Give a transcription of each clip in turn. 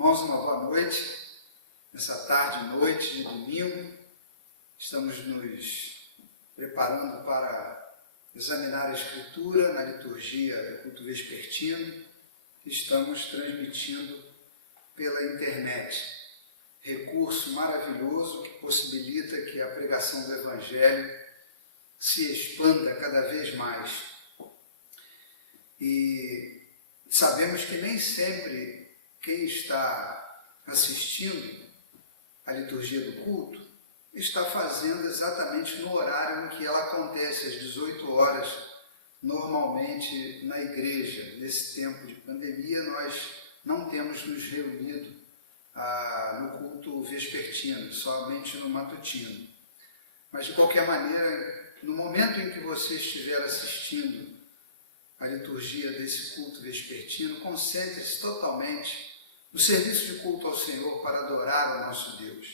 Irmãos, uma boa noite, nessa tarde e noite de domingo. Estamos nos preparando para examinar a Escritura na liturgia do culto vespertino. Estamos transmitindo pela internet, recurso maravilhoso que possibilita que a pregação do Evangelho se expanda cada vez mais. E sabemos que nem sempre quem está assistindo à liturgia do culto está fazendo exatamente no horário em que ela acontece, às 18 horas, normalmente na igreja, nesse tempo de pandemia, nós não temos nos reunido no culto vespertino, somente no matutino. Mas, de qualquer maneira, no momento em que você estiver assistindo a liturgia desse culto vespertino, concentre-se totalmente no serviço de culto ao Senhor para adorar ao nosso Deus.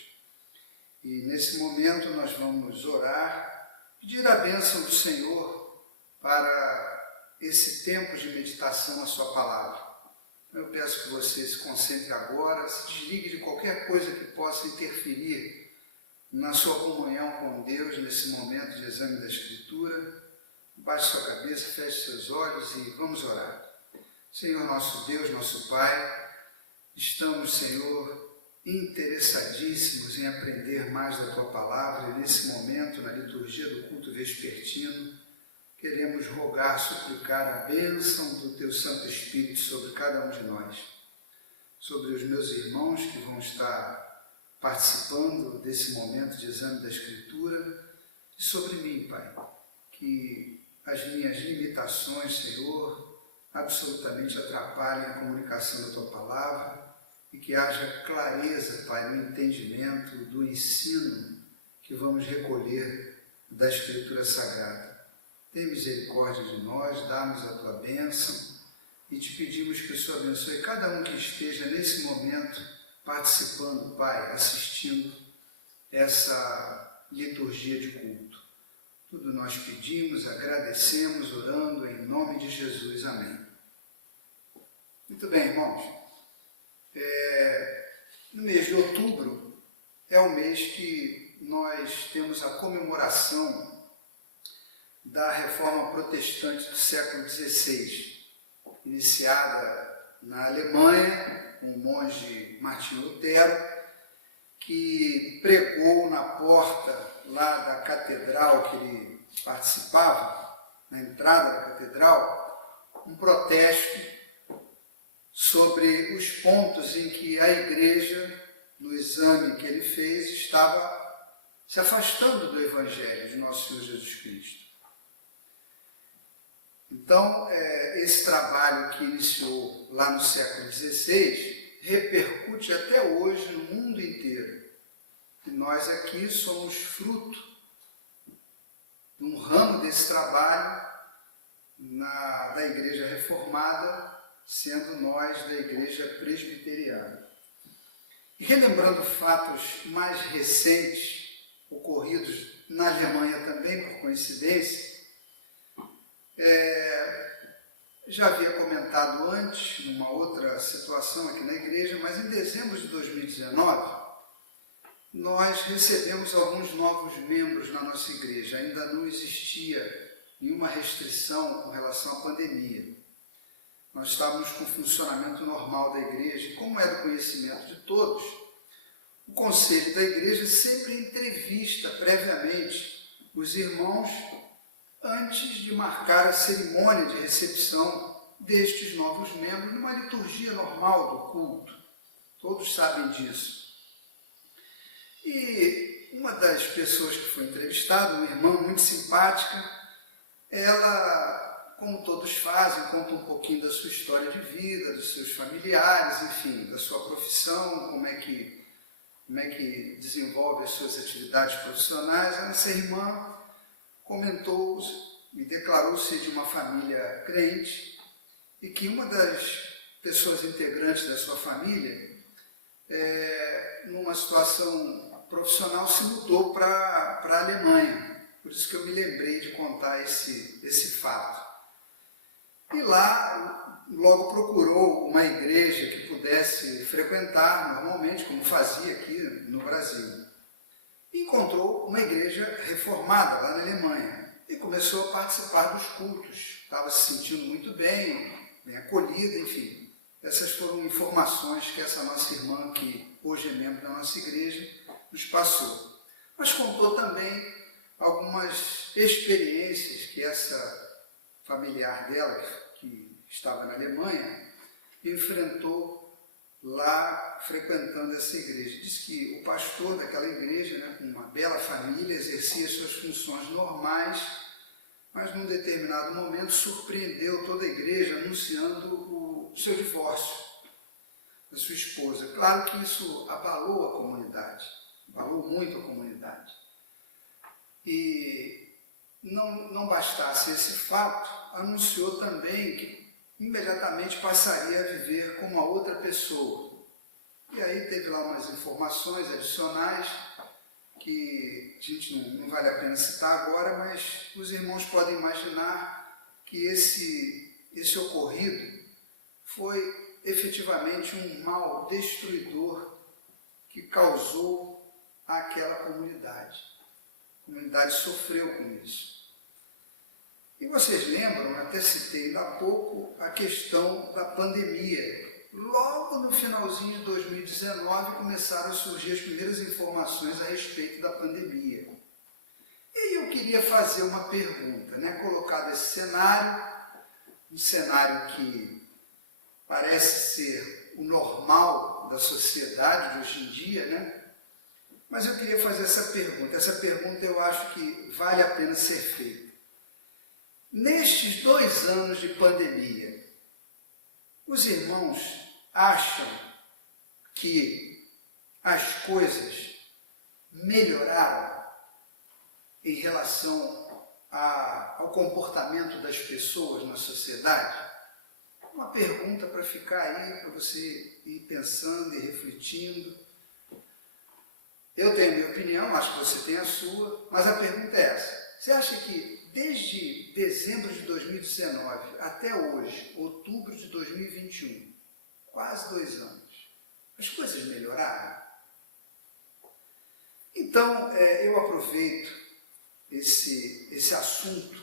E nesse momento nós vamos orar, pedir a bênção do Senhor para esse tempo de meditação na sua palavra. Eu peço que você se concentre agora, se desligue de qualquer coisa que possa interferir na sua comunhão com Deus nesse momento de exame da Escritura. Baixe sua cabeça, feche seus olhos e vamos orar. Senhor nosso Deus, nosso Pai, estamos, Senhor, interessadíssimos em aprender mais da Tua Palavra e nesse momento, na liturgia do culto vespertino, queremos rogar, suplicar a bênção do Teu Santo Espírito sobre cada um de nós, sobre os meus irmãos que vão estar participando desse momento de exame da Escritura e sobre mim, Pai, que as minhas limitações, Senhor, absolutamente atrapalhem a comunicação da Tua Palavra e que haja clareza, Pai, no entendimento do ensino que vamos recolher da Escritura Sagrada. Tem misericórdia de nós, dá-nos a Tua bênção e te pedimos que o Senhor abençoe cada um que esteja nesse momento participando, Pai, assistindo essa liturgia de culto. Tudo nós pedimos, agradecemos, orando em nome de Jesus. Amém. Muito bem, irmãos. No mês de outubro é o mês que nós temos a comemoração da Reforma Protestante do século XVI, iniciada na Alemanha, com o monge Martinho Lutero, que pregou na porta lá da catedral que ele participava, na entrada da catedral, um protesto sobre os pontos em que a igreja, no exame que ele fez, estava se afastando do Evangelho de Nosso Senhor Jesus Cristo. Então, esse trabalho que iniciou lá no século XVI repercute até hoje no mundo inteiro. E nós aqui somos fruto de um ramo desse trabalho da Igreja Reformada, sendo nós da Igreja Presbiteriana. E relembrando fatos mais recentes, ocorridos na Alemanha também, por coincidência, já havia comentado antes, numa outra situação aqui na igreja, mas em dezembro de 2019, nós recebemos alguns novos membros na nossa igreja. Ainda não existia nenhuma restrição com relação à pandemia. Nós estávamos com o funcionamento normal da igreja, e como é do conhecimento de todos, o conselho da igreja sempre entrevista previamente os irmãos antes de marcar a cerimônia de recepção destes novos membros numa liturgia normal do culto. Todos sabem disso. E uma das pessoas que foi entrevistada, uma irmã muito simpática, ela, como todos fazem, conta um pouquinho da sua história de vida, dos seus familiares, enfim, da sua profissão, como é que desenvolve as suas atividades profissionais. Essa irmã comentou e declarou ser de uma família crente e que uma das pessoas integrantes da sua família, numa situação profissional, se mudou para a Alemanha. Por isso que eu me lembrei de contar esse fato. E lá, logo procurou uma igreja que pudesse frequentar normalmente, como fazia aqui no Brasil. E encontrou uma igreja reformada lá na Alemanha e começou a participar dos cultos. Estava se sentindo muito bem acolhida, enfim. Essas foram informações que essa nossa irmã, que hoje é membro da nossa igreja, nos passou. Mas contou também algumas experiências que essa familiar dela, que estava na Alemanha, enfrentou lá frequentando essa igreja. Diz que o pastor daquela igreja, com uma bela família, exercia suas funções normais, mas que num determinado momento surpreendeu toda a igreja anunciando o seu divórcio da sua esposa. Claro que isso abalou a comunidade, abalou muito a comunidade. E não bastasse esse fato, anunciou também que imediatamente passaria a viver com uma outra pessoa. E aí teve lá umas informações adicionais que a gente não vale a pena citar agora, mas os irmãos podem imaginar que esse ocorrido foi efetivamente um mal destruidor que causou àquela comunidade. A comunidade sofreu com isso. E vocês lembram, até citei há pouco, a questão da pandemia. Logo no finalzinho de 2019 começaram a surgir as primeiras informações a respeito da pandemia. E aí eu queria fazer uma pergunta, colocado esse cenário, um cenário que parece ser o normal da sociedade de hoje em dia, mas eu queria fazer essa pergunta. Essa pergunta eu acho que vale a pena ser feita. Nestes 2 anos de pandemia, os irmãos acham que as coisas melhoraram em relação ao comportamento das pessoas na sociedade? Uma pergunta para ficar aí, para você ir pensando e refletindo. Eu tenho a minha opinião, acho que você tem a sua, mas a pergunta é essa. Você acha que desde dezembro de 2019 até hoje, outubro de 2021, quase 2 anos, as coisas melhoraram? Então, eu aproveito esse assunto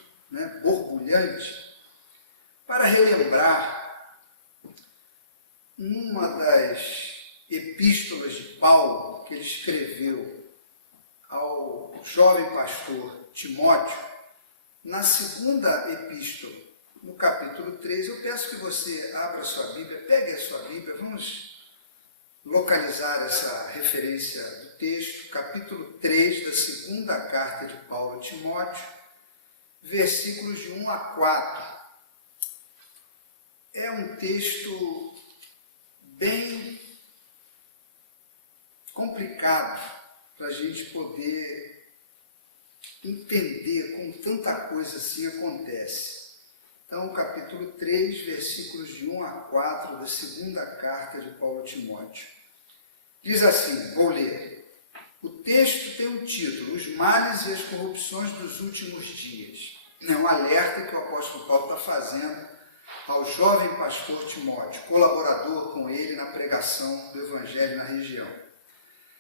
borbulhante para relembrar uma das epístolas de Paulo que ele escreveu ao jovem pastor Timóteo, na segunda epístola, no capítulo 3, eu peço que você abra a sua Bíblia, pegue a sua Bíblia, vamos localizar essa referência do texto, capítulo 3 da segunda carta de Paulo a Timóteo, versículos de 1 a 4. É um texto bem complicado para a gente poder entender como tanta coisa assim acontece. Então, capítulo 3, versículos de 1 a 4 da segunda carta de Paulo a Timóteo. Diz assim, vou ler. O texto tem um título, Os males e as corrupções dos últimos dias. É um alerta que o apóstolo Paulo está fazendo ao jovem pastor Timóteo, colaborador com ele na pregação do Evangelho na região.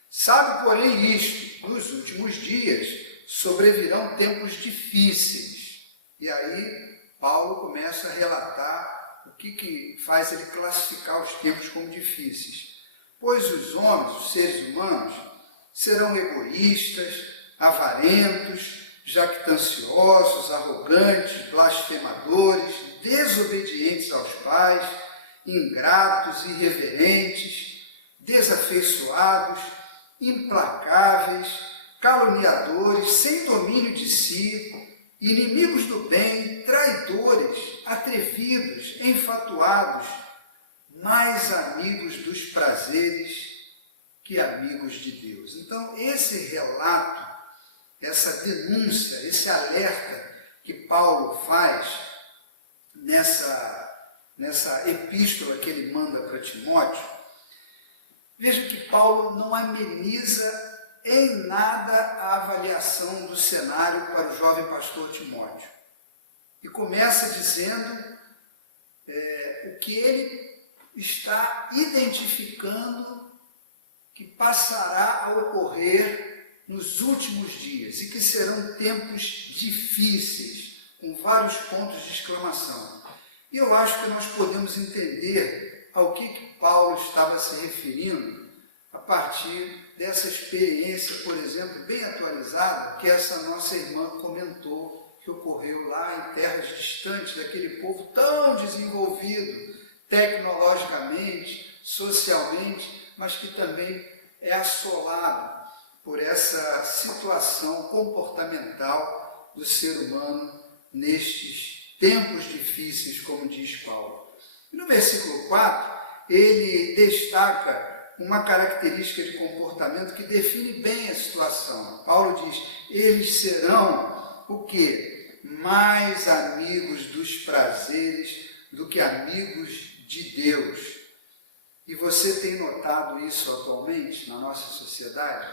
Sabe, porém, isto, nos últimos dias sobrevirão tempos difíceis. E aí Paulo começa a relatar o que faz ele classificar os tempos como difíceis. Pois os homens, os seres humanos, serão egoístas, avarentos, jactanciosos, arrogantes, blasfemadores, desobedientes aos pais, ingratos, irreverentes, desafeiçoados, implacáveis, caluniadores, sem domínio de si, inimigos do bem, traidores, atrevidos, enfatuados, mais amigos dos prazeres que amigos de Deus. Então, esse relato, essa denúncia, esse alerta que Paulo faz nessa epístola que ele manda para Timóteo, veja que Paulo não ameniza em nada a avaliação do cenário para o jovem pastor Timóteo. E começa dizendo o que ele está identificando que passará a ocorrer nos últimos dias e que serão tempos difíceis, com vários pontos de exclamação. E eu acho que nós podemos entender ao que Paulo estava se referindo a partir dessa experiência, por exemplo, bem atualizada, que essa nossa irmã comentou, que ocorreu lá em terras distantes daquele povo tão desenvolvido, tecnologicamente, socialmente, mas que também é assolado por essa situação comportamental do ser humano nestes tempos difíceis, como diz Paulo. No versículo 4, ele destaca uma característica de comportamento que define bem a situação. Paulo diz, eles serão o quê? Mais amigos dos prazeres do que amigos de Deus. E você tem notado isso atualmente na nossa sociedade?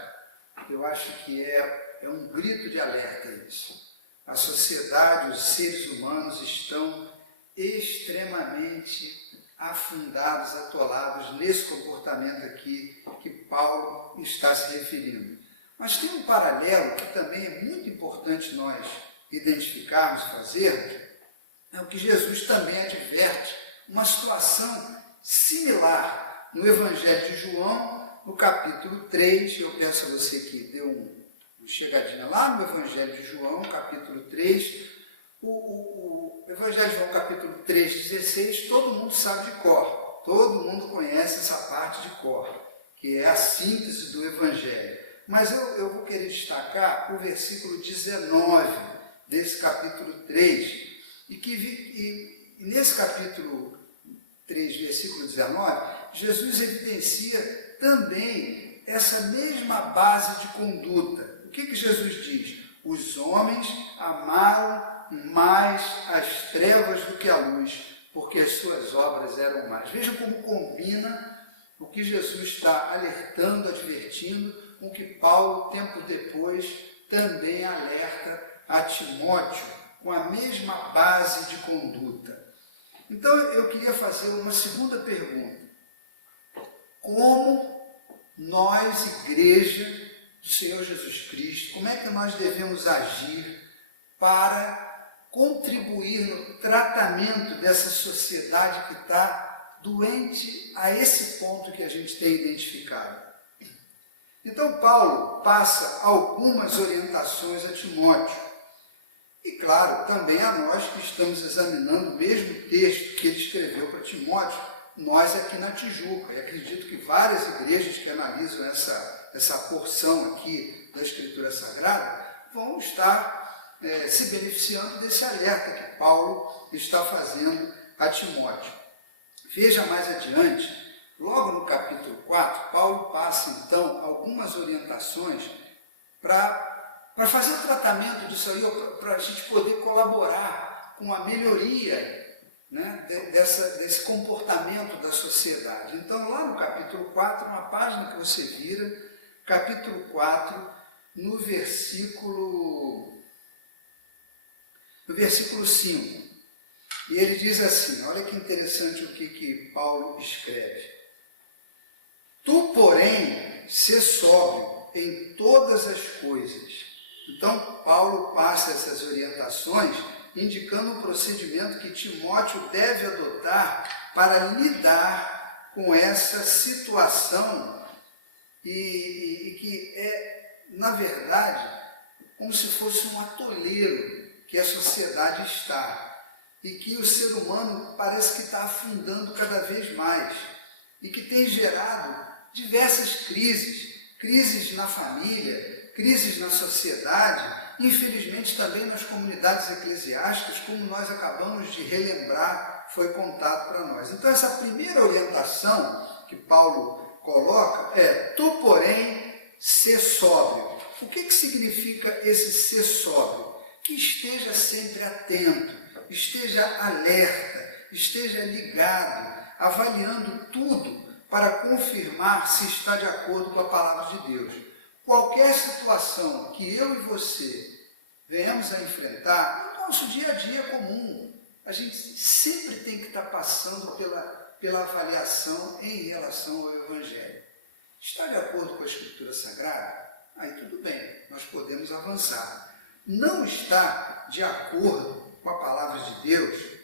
Eu acho que é um grito de alerta isso. A sociedade, os seres humanos estão extremamente afundados, atolados nesse comportamento aqui que Paulo está se referindo. Mas tem um paralelo que também é muito importante nós identificarmos, fazermos, é o que Jesus também adverte, uma situação similar no Evangelho de João, no capítulo 3, eu peço a você que dê uma chegadinha lá no Evangelho de João, capítulo 3, o Evangelho de João, capítulo 3, 16, todo mundo sabe de cor, todo mundo conhece essa parte de cor, que é a síntese do Evangelho. Mas eu vou querer destacar o versículo 19 desse capítulo 3, e nesse capítulo 3, versículo 19, Jesus evidencia também essa mesma base de conduta. O que Jesus diz? Os homens amaram mais as trevas do que a luz, porque as suas obras eram más. Veja como combina o que Jesus está alertando, advertindo, com o que Paulo, tempo depois, também alerta a Timóteo, com a mesma base de conduta. Então, eu queria fazer uma segunda pergunta. Como nós, igreja do Senhor Jesus Cristo, como é que nós devemos agir para contribuir no tratamento dessa sociedade que está doente a esse ponto que a gente tem identificado? Então, Paulo passa algumas orientações a Timóteo. E, claro, também a nós que estamos examinando o mesmo texto que ele escreveu para Timóteo, nós aqui na Tijuca. E acredito que várias igrejas que analisam essa porção aqui da Escritura Sagrada vão estar se beneficiando desse alerta que Paulo está fazendo a Timóteo. Veja mais adiante, logo no capítulo 4, Paulo passa então algumas orientações para fazer o tratamento disso aí, para a gente poder colaborar com a melhoria, né, desse comportamento da sociedade. Então, lá no capítulo 4, uma página que você vira, capítulo 4, no versículo 5. E ele diz assim, olha que interessante o que Paulo escreve. Tu, porém, sê sóbrio em todas as coisas. Então, Paulo passa essas orientações, indicando o procedimento que Timóteo deve adotar para lidar com essa situação e que é, na verdade, como se fosse um atoleiro que a sociedade está e que o ser humano parece que está afundando cada vez mais e que tem gerado diversas crises na família, crises na sociedade, infelizmente também nas comunidades eclesiásticas, como nós acabamos de relembrar, foi contado para nós. Então, essa primeira orientação que Paulo coloca é: tu, porém, sê sóbrio. O que significa esse ser sóbrio? Que esteja sempre atento, esteja alerta, esteja ligado, avaliando tudo para confirmar se está de acordo com a palavra de Deus. Qualquer situação que eu e você venhamos a enfrentar, no nosso dia a dia comum, a gente sempre tem que estar passando pela avaliação em relação ao Evangelho. Está de acordo com a Escritura Sagrada? Aí tudo bem, nós podemos avançar. Não está de acordo com a palavra de Deus?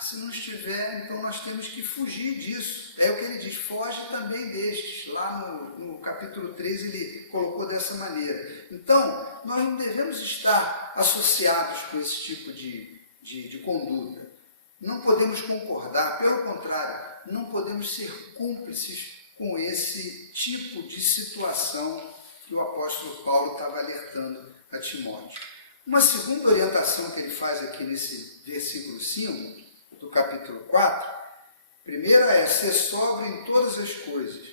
Se não estiver, então nós temos que fugir disso. É o que ele diz, foge também destes. Lá no capítulo 3 ele colocou dessa maneira. Então, nós não devemos estar associados com esse tipo de conduta. Não podemos concordar, pelo contrário, não podemos ser cúmplices com esse tipo de situação que o apóstolo Paulo estava alertando a Timóteo. Uma segunda orientação que ele faz aqui nesse versículo 5, do capítulo 4, primeira é ser sóbrio em todas as coisas,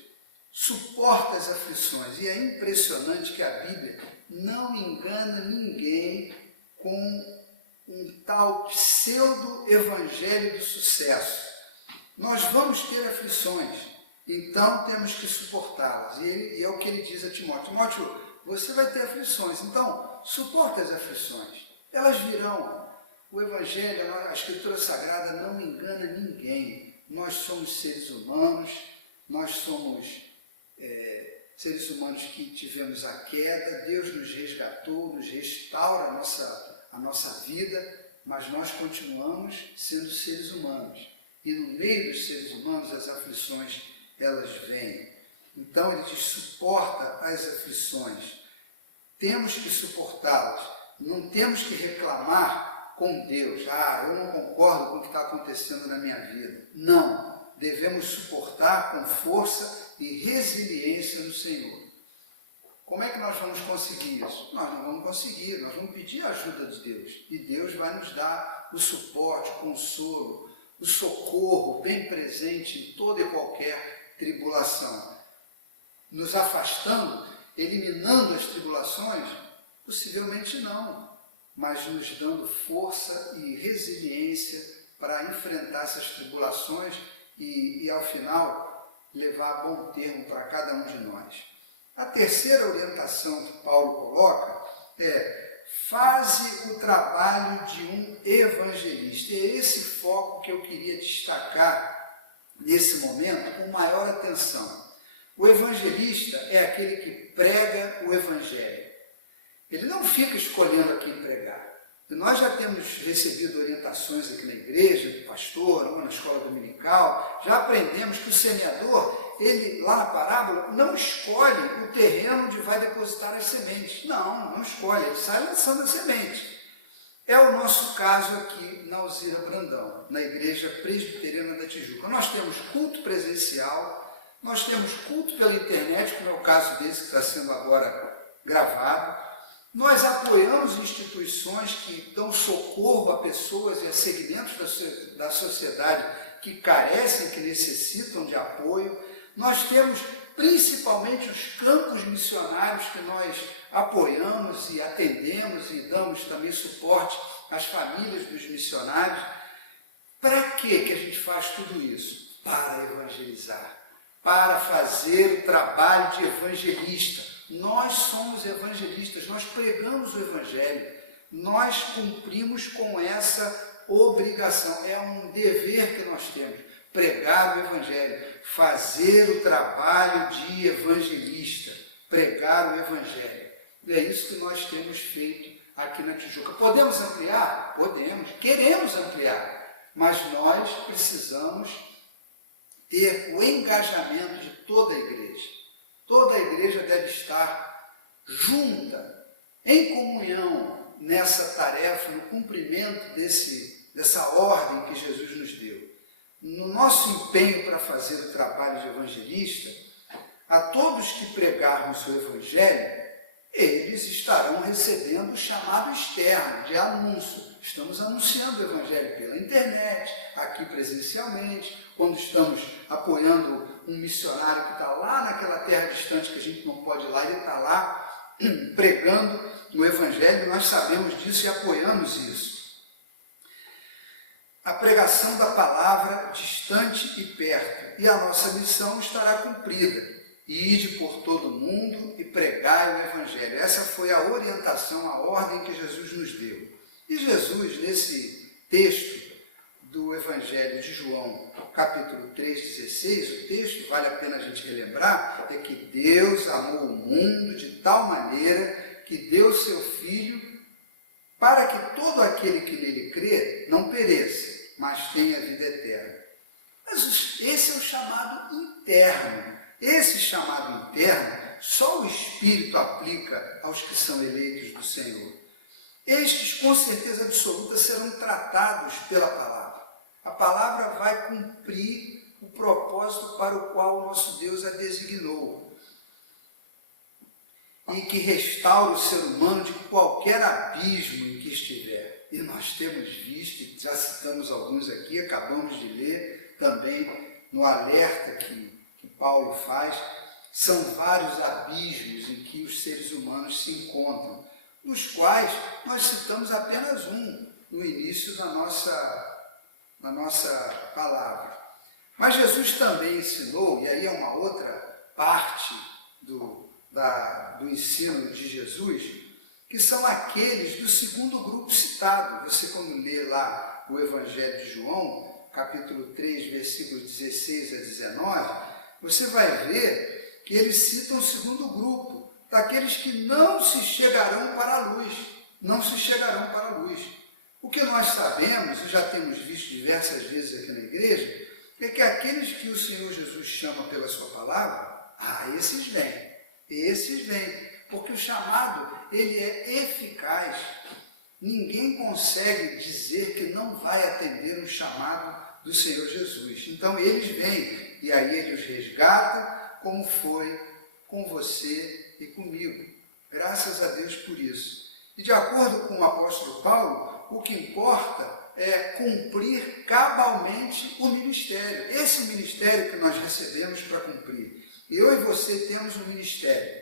suporta as aflições. E é impressionante que a Bíblia não engana ninguém com um tal pseudo-evangelho do sucesso. Nós vamos ter aflições, então temos que suportá-las. E é o que ele diz a Timóteo. Timóteo, você vai ter aflições, então suporta as aflições. Elas virão. O Evangelho, a Escritura Sagrada não engana ninguém. Nós somos seres humanos, nós somos seres humanos que tivemos a queda, Deus nos resgatou, nos restaura a nossa vida, mas nós continuamos sendo seres humanos. E no meio dos seres humanos as aflições, elas vêm. Então ele diz, suporta as aflições. Temos que suportá-las. Não temos que reclamar com Deus. Eu não concordo com o que está acontecendo na minha vida. Não. Devemos suportar com força e resiliência no Senhor. Como é que nós vamos conseguir isso? Nós não vamos conseguir. Nós vamos pedir a ajuda de Deus. E Deus vai nos dar o suporte, o consolo, o socorro bem presente em toda e qualquer tribulação. Nos afastando, eliminando as tribulações? Possivelmente não, mas nos dando força e resiliência para enfrentar essas tribulações e ao final, levar a bom termo para cada um de nós. A terceira orientação que Paulo coloca é: faze o trabalho de um evangelista. E é esse foco que eu queria destacar nesse momento com maior atenção. O evangelista é aquele que prega o evangelho. Ele não fica escolhendo a quem pregar. E nós já temos recebido orientações aqui na igreja, do pastor, ou na escola dominical, já aprendemos que o semeador, ele lá na parábola, não escolhe o terreno onde vai depositar as sementes. Não escolhe, ele sai lançando as sementes. É o nosso caso aqui na Alzira Brandão, na Igreja Presbiteriana da Tijuca. Nós temos culto presencial, nós temos culto pela internet, como é o caso desse que está sendo agora gravado. Nós apoiamos instituições que dão socorro a pessoas e a segmentos da sociedade que carecem, que necessitam de apoio. Nós temos principalmente os campos missionários que nós apoiamos e atendemos e damos também suporte às famílias dos missionários. Para que a gente faz tudo isso? Para evangelizar, para fazer o trabalho de evangelista. Nós somos evangelistas, nós pregamos o Evangelho, nós cumprimos com essa obrigação, é um dever que nós temos, pregar o Evangelho, fazer o trabalho de evangelista, pregar o Evangelho. E é isso que nós temos feito aqui na Tijuca. Podemos ampliar? Podemos, queremos ampliar, mas nós precisamos ter o engajamento de toda a igreja. Toda a igreja deve estar junta, em comunhão, nessa tarefa, no cumprimento dessa ordem que Jesus nos deu. No nosso empenho para fazer o trabalho de evangelista, a todos que pregarmos o Evangelho, eles estarão recebendo o chamado externo de anúncio. Estamos anunciando o Evangelho pela internet, aqui presencialmente, quando estamos apoiando um missionário que está lá naquela terra distante que a gente não pode ir lá, ele está lá pregando o Evangelho, nós sabemos disso e apoiamos isso. A pregação da palavra distante e perto, e a nossa missão estará cumprida. Ide por todo o mundo e pregai o Evangelho. Essa foi a orientação, a ordem que Jesus nos deu. E Jesus, nesse texto do Evangelho de João, capítulo 3,16, o texto, vale a pena a gente relembrar, é que Deus amou o mundo de tal maneira que deu seu Filho para que todo aquele que nele crê não pereça, mas tenha vida eterna. Mas esse é o chamado interno. Esse chamado interno, só o Espírito aplica aos que são eleitos do Senhor. Estes, com certeza absoluta, serão tratados pela palavra. A palavra vai cumprir o propósito para o qual o nosso Deus a designou. e que restaura o ser humano de qualquer abismo em que estiver. E nós temos visto, já citamos alguns aqui, acabamos de ler também no alerta que Paulo faz, são vários abismos em que os seres humanos se encontram, dos quais nós citamos apenas um no início da nossa palavra. Mas Jesus também ensinou, e aí é uma outra parte do ensino de Jesus, que são aqueles do segundo grupo citado. Você, quando lê lá o Evangelho de João, capítulo 3, versículos 16 a 19, você vai ver que eles citam o segundo grupo, daqueles que não se chegarão para a luz, não se chegarão para a luz. O que nós sabemos, e já temos visto diversas vezes aqui na igreja, é que aqueles que o Senhor Jesus chama pela sua palavra, esses vêm, porque o chamado, ele é eficaz. Ninguém consegue dizer que não vai atender um chamado do Senhor Jesus. Então eles vêm, e aí ele os resgata, como foi com você e comigo. Graças a Deus por isso. E de acordo com o apóstolo Paulo, o que importa é cumprir cabalmente o ministério. Esse ministério que nós recebemos para cumprir. Eu e você temos um ministério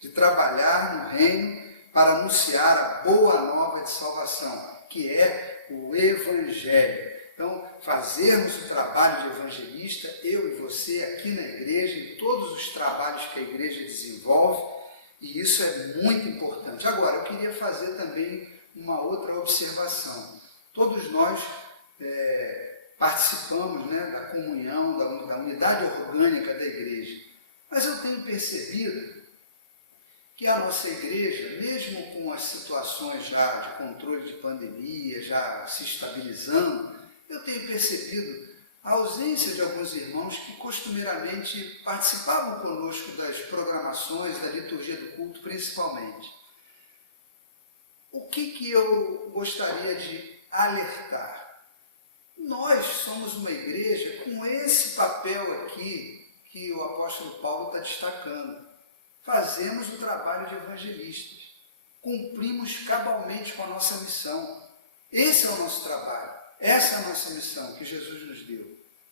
de trabalhar no reino para anunciar a boa nova de salvação, que é o Evangelho. Então, fazermos o trabalho de evangelista, eu e você, aqui na igreja, em todos os trabalhos que a igreja desenvolve, e isso é muito importante. Agora, eu queria fazer também uma outra observação. Todos nós participamos, da comunhão, da unidade orgânica da igreja, mas eu tenho percebido que a nossa igreja, mesmo com as situações já de controle de pandemia, já se estabilizando, eu tenho percebido a ausência de alguns irmãos que costumeiramente participavam conosco das programações, da liturgia do culto principalmente. O que eu gostaria de alertar? Nós somos uma igreja com esse papel aqui que o apóstolo Paulo está destacando. Fazemos o trabalho de evangelistas, cumprimos cabalmente com a nossa missão. Esse é o nosso trabalho, essa é a nossa missão que Jesus nos deu.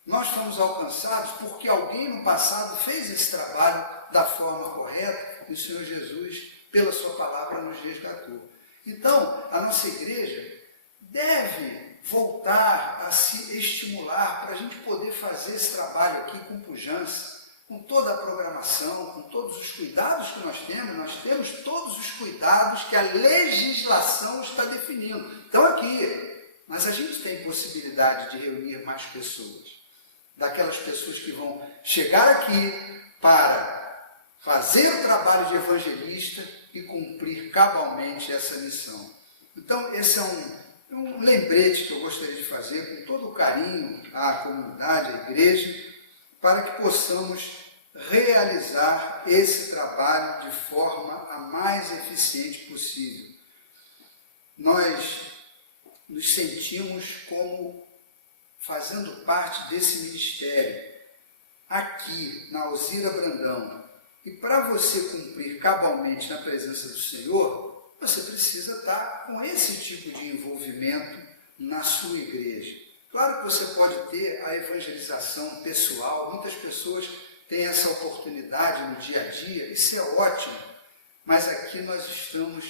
Nós fomos alcançados porque alguém no passado fez esse trabalho da forma correta e o Senhor Jesus, pela sua palavra, nos resgatou. Então, a nossa igreja deve voltar a se estimular para a gente poder fazer esse trabalho aqui com pujança, com toda a programação, com todos os cuidados que nós temos todos os cuidados que a legislação está definindo. Estão aqui, mas a gente tem possibilidade de reunir mais pessoas. Daquelas pessoas que vão chegar aqui para fazer o trabalho de evangelista e cumprir cabalmente essa missão. Então, esse é um lembrete que eu gostaria de fazer com todo o carinho à comunidade, à igreja, para que possamos realizar esse trabalho de forma a mais eficiente possível. Nós nos sentimos como fazendo parte desse ministério, aqui na Alzira Brandão. E para você cumprir cabalmente na presença do Senhor, você precisa estar com esse tipo de envolvimento na sua igreja. Claro que você pode ter a evangelização pessoal, muitas pessoas têm essa oportunidade no dia a dia, isso é ótimo, mas aqui nós estamos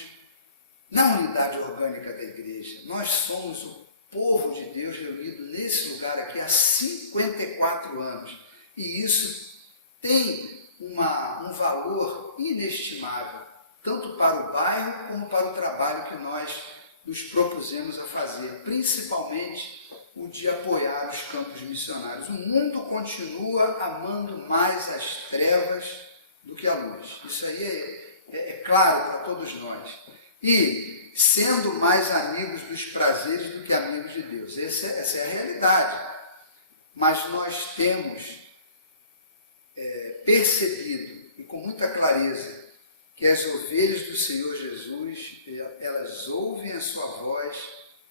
na unidade orgânica da igreja. Nós somos o povo de Deus reunido nesse lugar aqui há 54 anos, e isso tem um valor inestimável, tanto para o bairro como para o trabalho que nós nos propusemos a fazer, principalmente o de apoiar os campos missionários. O mundo continua amando mais as trevas do que a luz. Isso aí é claro para todos nós. E sendo mais amigos dos prazeres do que amigos de Deus. Essa é a realidade. Mas nós temos percebido, e com muita clareza, que as ovelhas do Senhor Jesus, elas ouvem a sua voz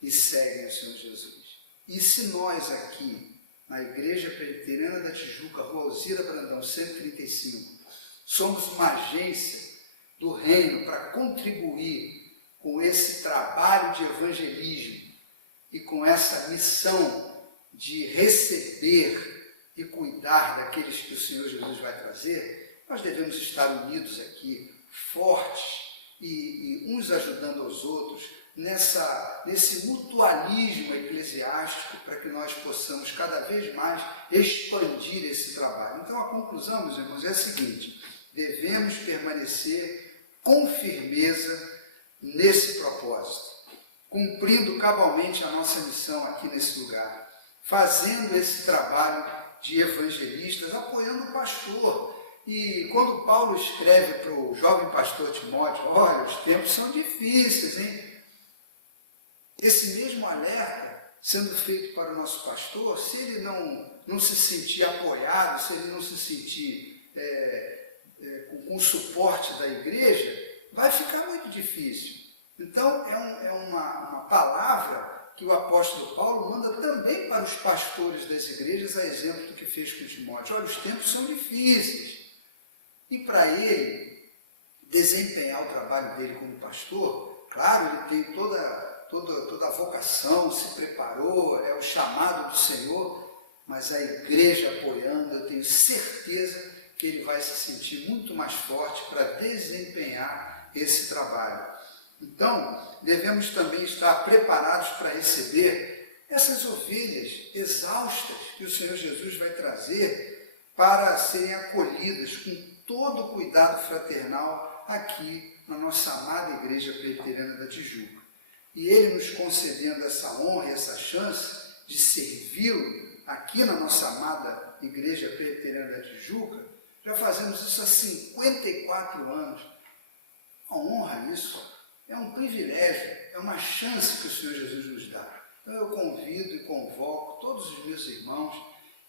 e seguem o Senhor Jesus. E se nós aqui, na Igreja Presbiteriana da Tijuca, Rua Alzira Brandão, 135, somos uma agência do reino para contribuir com esse trabalho de evangelismo e com essa missão de receber e cuidar daqueles que o Senhor Jesus vai trazer, nós devemos estar unidos aqui, fortes e uns ajudando aos outros, nesse mutualismo eclesiástico, para que nós possamos cada vez mais expandir esse trabalho. Então a conclusão, meus irmãos, é a seguinte: devemos permanecer com firmeza nesse propósito, cumprindo cabalmente a nossa missão aqui nesse lugar, fazendo esse trabalho de evangelistas, apoiando o pastor. E quando Paulo escreve para o jovem pastor Timóteo, olha, os tempos são difíceis, hein? Esse mesmo alerta sendo feito para o nosso pastor, se ele não se sentir apoiado, se ele não se sentir com o suporte da igreja, vai ficar muito difícil. Então, é uma palavra que o apóstolo Paulo manda também para os pastores das igrejas, a exemplo do que fez com Timóteo. Olha, os tempos são difíceis. E para ele desempenhar o trabalho dele como pastor, claro, ele tem toda a vocação, se preparou, é o chamado do Senhor, mas a igreja apoiando, eu tenho certeza que ele vai se sentir muito mais forte para desempenhar esse trabalho. Então, devemos também estar preparados para receber essas ovelhas exaustas que o Senhor Jesus vai trazer para serem acolhidas com todo o cuidado fraternal aqui na nossa amada Igreja Presbiteriana da Tijuca. E Ele nos concedendo essa honra e essa chance de servi-lo aqui na nossa amada Igreja Presbiteriana da Tijuca, já fazemos isso há 54 anos. Uma honra isso, é um privilégio, é uma chance que o Senhor Jesus nos dá. Então eu convido e convoco todos os meus irmãos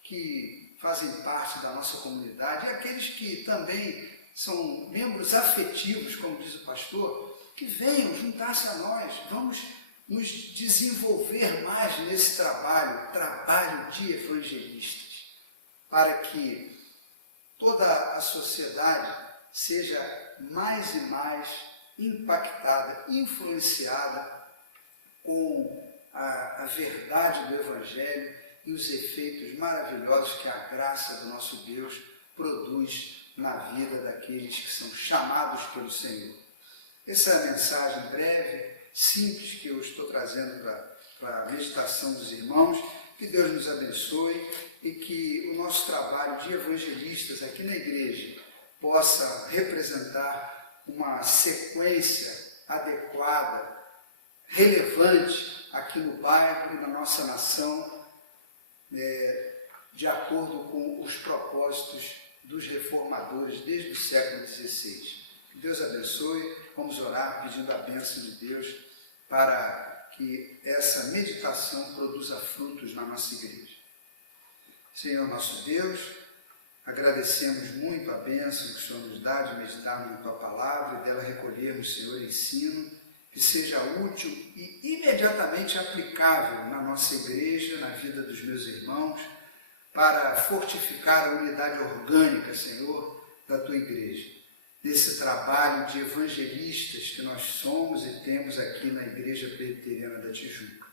que fazem parte da nossa comunidade e aqueles que também são membros afetivos, como diz o pastor, que venham juntar-se a nós, vamos nos desenvolver mais nesse trabalho de evangelistas, para que toda a sociedade seja mais e mais impactada, influenciada com a verdade do Evangelho e os efeitos maravilhosos que a graça do nosso Deus produz na vida daqueles que são chamados pelo Senhor. Essa é a mensagem breve, simples, que eu estou trazendo para a meditação dos irmãos. Que Deus nos abençoe e que o nosso trabalho de evangelistas aqui na igreja possa representar uma sequência adequada, relevante aqui no bairro e na nossa nação, de acordo com os propósitos dos reformadores desde o século XVI. Que Deus abençoe. Vamos orar pedindo a bênção de Deus para que essa meditação produza frutos na nossa igreja. Senhor nosso Deus, agradecemos muito a bênção que o Senhor nos dá de meditar na Tua Palavra e dela recolhermos, Senhor, ensino que seja útil e imediatamente aplicável na nossa igreja, na vida dos meus irmãos, para fortificar a unidade orgânica, Senhor, da Tua igreja. Nesse trabalho de evangelistas que nós somos e temos aqui na Igreja Presbiteriana da Tijuca.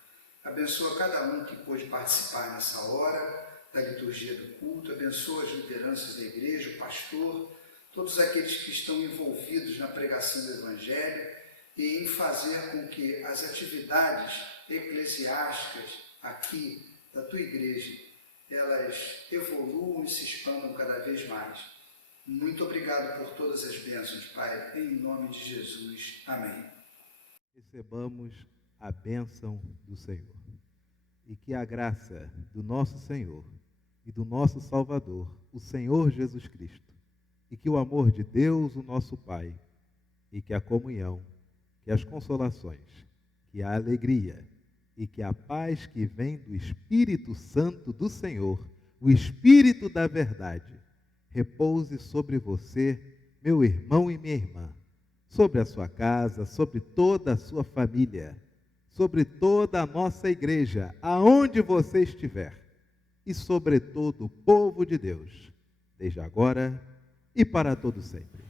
Abençoa cada um que pôde participar nessa hora da liturgia do culto, abençoa as lideranças da igreja, o pastor, todos aqueles que estão envolvidos na pregação do Evangelho e em fazer com que as atividades eclesiásticas aqui da Tua igreja, elas evoluam e se expandam cada vez mais. Muito obrigado por todas as bênçãos, Pai, em nome de Jesus. Amém. Recebamos a bênção do Senhor e que a graça do nosso Senhor e do nosso Salvador, o Senhor Jesus Cristo, e que o amor de Deus, o nosso Pai, e que a comunhão, que as consolações, que a alegria e que a paz que vem do Espírito Santo do Senhor, o Espírito da verdade, repouse sobre você, meu irmão e minha irmã, sobre a sua casa, sobre toda a sua família, sobre toda a nossa igreja, aonde você estiver, e sobre todo o povo de Deus, desde agora e para todo sempre.